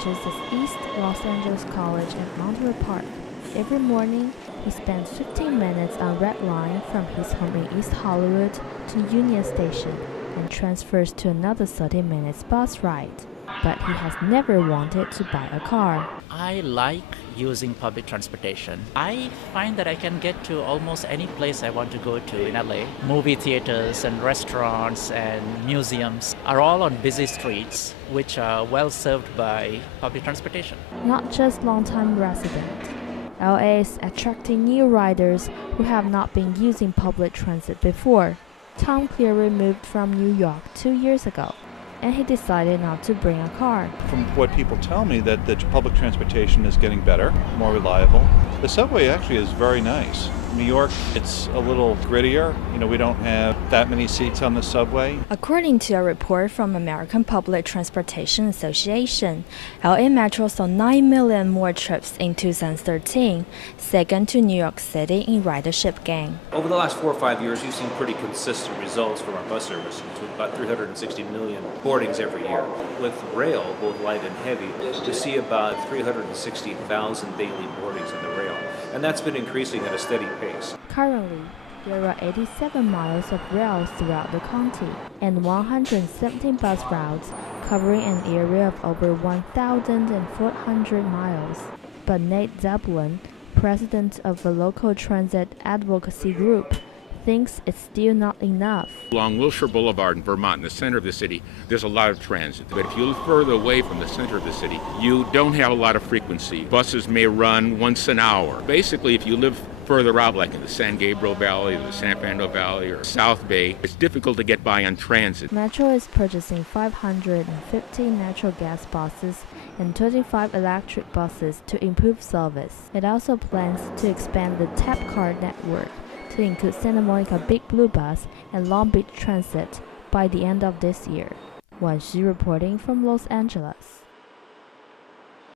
teaches at East Los Angeles College at Monterey Park. Every morning, he spends 15 minutes on Red Line from his home in East Hollywood to Union Station and transfers to another 30 minutes bus ride. But he has never wanted to buy a car. I like using public transportation. I find that I can get to almost any place I want to go to in LA. Movie theaters and restaurants and museums are all on busy streets, which are well served by public transportation. Not just long-time residents. LA is attracting new riders who have not been using public transit before. Tom CLEARY moved from New York 2 years ago, and he decided not to bring a car. From what people tell me, that the public transportation is getting better, more reliable. The subway actually is very nice. New York, it's a little grittier. We don't have that many seats on the subway. According to a report from American Public Transportation Association, LA Metro saw 9 million more trips in 2013, second to New York City in ridership gain. Over the last 4 or 5 years, you've seen pretty consistent results from our bus service, with about 360 million boardings every year. With rail, both light and heavy, we see about 360,000 daily boardings on the rail. And that's been increasing at a steady pace. Currently, there are 87 miles of rail throughout the county and 117 bus routes covering an area of over 1,400 miles. But Nate Zeppelin, president of the local transit advocacy group, thinks it's still not enough. Along Wilshire Boulevard in Vermont, in the center of the city, there's a lot of transit. But if you look further away from the center of the city, you don't have a lot of frequency. Buses may run once an hour. Basically, if you live further out, like in the San Gabriel Valley, the San Fernando Valley, or South Bay, it's difficult to get by on transit. Metro is purchasing 550 natural gas buses and 25 electric buses to improve service. It also plans to expand the tap car network to include Santa Monica Big Blue Bus and Long Beach Transit by the end of this year. Wan Xu reporting from Los Angeles.